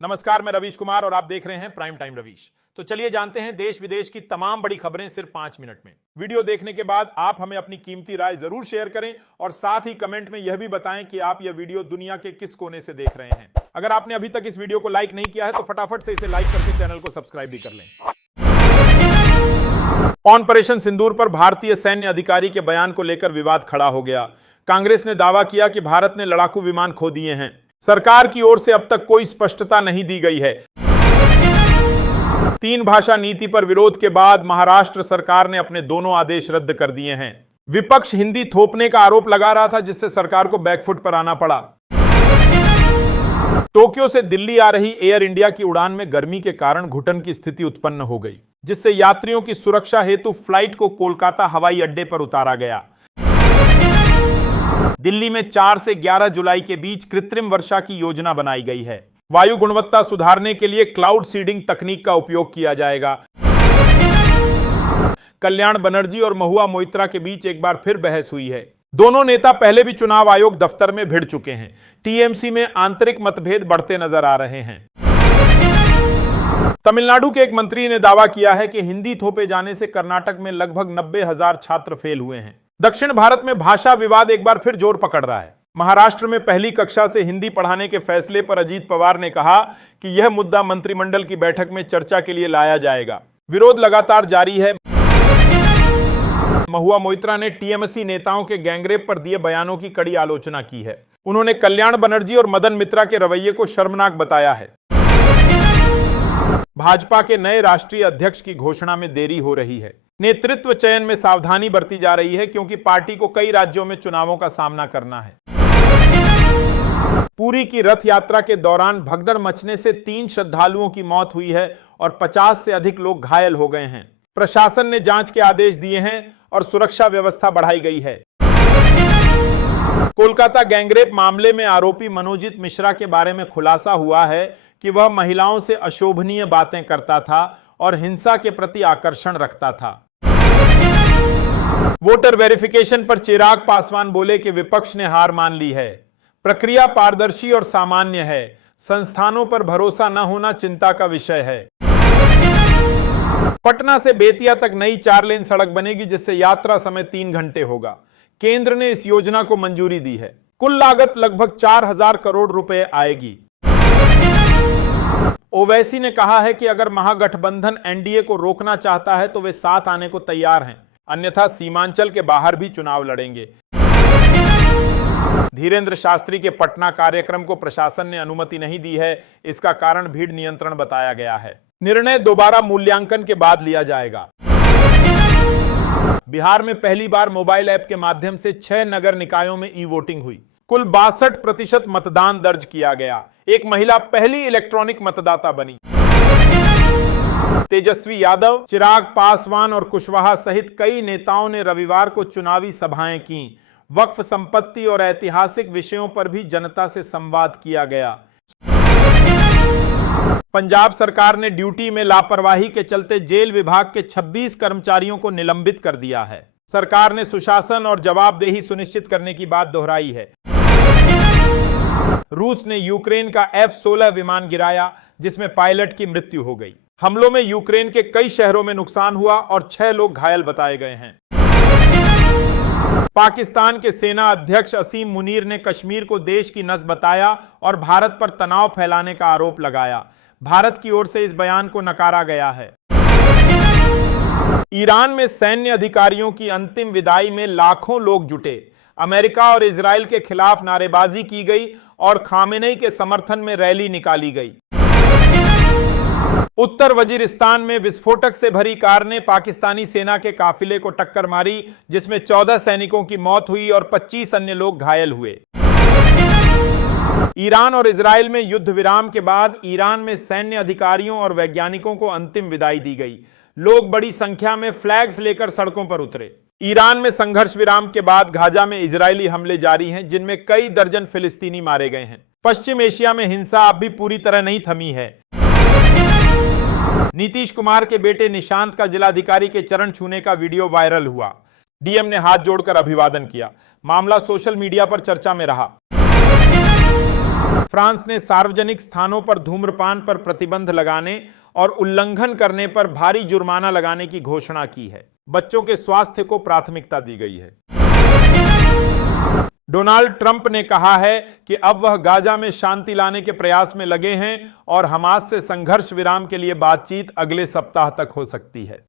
नमस्कार, मैं रवीश कुमार और आप देख रहे हैं प्राइम टाइम रवीश। तो चलिए जानते हैं देश विदेश की तमाम बड़ी खबरें सिर्फ 5 मिनट में। वीडियो देखने के बाद आप हमें अपनी कीमती राय जरूर शेयर करें और साथ ही कमेंट में यह भी बताएं कि आप यह वीडियो दुनिया के किस कोने से देख रहे हैं। अगर आपने अभी तक इस वीडियो को लाइक नहीं किया है तो फटाफट से इसे लाइक करके चैनल को सब्सक्राइब भी कर लें। ऑपरेशन सिंदूर पर भारतीय सैन्य अधिकारी के बयान को लेकर विवाद खड़ा हो गया। कांग्रेस ने दावा किया कि भारत ने लड़ाकू विमान खो दिए हैं। सरकार की ओर से अब तक कोई स्पष्टता नहीं दी गई है। 3 भाषा नीति पर विरोध के बाद महाराष्ट्र सरकार ने अपने दोनों आदेश रद्द कर दिए हैं। विपक्ष हिंदी थोपने का आरोप लगा रहा था, जिससे सरकार को बैकफुट पर आना पड़ा। टोक्यो से दिल्ली आ रही एयर इंडिया की उड़ान में गर्मी के कारण घुटन की स्थिति उत्पन्न हो गई, जिससे यात्रियों की सुरक्षा हेतु फ्लाइट को कोलकाता हवाई अड्डे पर उतारा गया। दिल्ली में 4 से 11 जुलाई के बीच कृत्रिम वर्षा की योजना बनाई गई है। वायु गुणवत्ता सुधारने के लिए क्लाउड सीडिंग तकनीक का उपयोग किया जाएगा। कल्याण बनर्जी और महुआ मोइत्रा के बीच एक बार फिर बहस हुई है। दोनों नेता पहले भी चुनाव आयोग दफ्तर में भिड़ चुके हैं। टीएमसी में आंतरिक मतभेद बढ़ते नजर आ रहे हैं। तमिलनाडु के एक मंत्री ने दावा किया है कि हिंदी थोपे जाने से कर्नाटक में लगभग 90,000 छात्र फेल हुए हैं। दक्षिण भारत में भाषा विवाद एक बार फिर जोर पकड़ रहा है। महाराष्ट्र में पहली कक्षा से हिंदी पढ़ाने के फैसले पर अजीत पवार ने कहा कि यह मुद्दा मंत्रिमंडल की बैठक में चर्चा के लिए लाया जाएगा। विरोध लगातार जारी है। महुआ मोइत्रा ने टीएमसी नेताओं के गैंगरेप पर दिए बयानों की कड़ी आलोचना की है। उन्होंने कल्याण बनर्जी और मदन मित्रा के रवैये को शर्मनाक बताया है। भाजपा के नए राष्ट्रीय अध्यक्ष की घोषणा में देरी हो रही है। नेतृत्व चयन में सावधानी बरती जा रही है, क्योंकि पार्टी को कई राज्यों में चुनावों का सामना करना है। पुरी की रथ यात्रा के दौरान भगदड़ मचने से 3 श्रद्धालुओं की मौत हुई है और 50 से अधिक लोग घायल हो गए हैं। प्रशासन ने जांच के आदेश दिए हैं और सुरक्षा व्यवस्था बढ़ाई गई है। कोलकाता गैंगरेप मामले में आरोपी मनोजीत मिश्रा के बारे में खुलासा हुआ है कि वह महिलाओं से अशोभनीय बातें करता था और हिंसा के प्रति आकर्षण रखता था। वोटर वेरिफिकेशन पर चिराग पासवान बोले कि विपक्ष ने हार मान ली है। प्रक्रिया पारदर्शी और सामान्य है। संस्थानों पर भरोसा न होना चिंता का विषय है। पटना से बेतिया तक नई 4 लेन सड़क बनेगी, जिससे यात्रा समय 3 घंटे होगा। केंद्र ने इस योजना को मंजूरी दी है। कुल लागत लगभग 4,000 करोड़ रुपए आएगी। ओवैसी ने कहा है कि अगर महागठबंधन एनडीए को रोकना चाहता है तो वे साथ आने को तैयार हैं, अन्यथा सीमांचल के बाहर भी चुनाव लड़ेंगे। धीरेन्द्र शास्त्री के पटना कार्यक्रम को प्रशासन ने अनुमति नहीं दी है। इसका कारण भीड़ नियंत्रण बताया गया है। निर्णय दोबारा मूल्यांकन के बाद लिया जाएगा। बिहार में पहली बार मोबाइल ऐप के माध्यम से 6 नगर निकायों में ई वोटिंग हुई। कुल 62% मतदान दर्ज किया गया। एक महिला पहली इलेक्ट्रॉनिक मतदाता बनी। तेजस्वी यादव, चिराग पासवान और कुशवाहा सहित कई नेताओं ने रविवार को चुनावी सभाएं की। वक्फ संपत्ति और ऐतिहासिक विषयों पर भी जनता से संवाद किया गया। पंजाब सरकार ने ड्यूटी में लापरवाही के चलते जेल विभाग के 26 कर्मचारियों को निलंबित कर दिया है। सरकार ने सुशासन और जवाबदेही सुनिश्चित करने की बात दोहराई है। रूस ने यूक्रेन का F-16 विमान गिराया, जिसमें पायलट की मृत्यु हो गई। हमलों में यूक्रेन के कई शहरों में नुकसान हुआ और 6 लोग घायल बताए गए हैं। पाकिस्तान के सेना अध्यक्ष असीम मुनीर ने कश्मीर को देश की नस बताया और भारत पर तनाव फैलाने का आरोप लगाया। भारत की ओर से इस बयान को नकारा गया है। ईरान में सैन्य अधिकारियों की अंतिम विदाई में लाखों लोग जुटे। अमेरिका और इजराइल के खिलाफ नारेबाजी की गई और खामेनेई के समर्थन में रैली निकाली गई। उत्तर वजीरिस्तान में विस्फोटक से भरी कार ने पाकिस्तानी सेना के काफिले को टक्कर मारी, जिसमें 14 सैनिकों की मौत हुई और 25 अन्य लोग घायल हुए। ईरान और इजराइल में युद्ध विराम के बाद ईरान में सैन्य अधिकारियों और वैज्ञानिकों को अंतिम विदाई दी गई। लोग बड़ी संख्या में फ्लैग्स लेकर सड़कों पर उतरे। ईरान में संघर्ष विराम के बाद गाजा में इजरायली हमले जारी हैं, जिनमें कई दर्जन फिलिस्तीनी मारे गए हैं। पश्चिम एशिया में हिंसा अब भी पूरी तरह नहीं थमी है। नीतीश कुमार के बेटे निशांत का जिलाधिकारी के चरण छूने का वीडियो वायरल हुआ। डीएम ने हाथ जोड़कर अभिवादन किया। मामला सोशल मीडिया पर चर्चा में रहा। फ्रांस ने सार्वजनिक स्थानों पर धूम्रपान पर प्रतिबंध लगाने और उल्लंघन करने पर भारी जुर्माना लगाने की घोषणा की है। बच्चों के स्वास्थ्य को प्राथमिकता दी गई है। डोनाल्ड ट्रंप ने कहा है कि अब वह गाजा में शांति लाने के प्रयास में लगे हैं और हमास से संघर्ष विराम के लिए बातचीत अगले सप्ताह तक हो सकती है।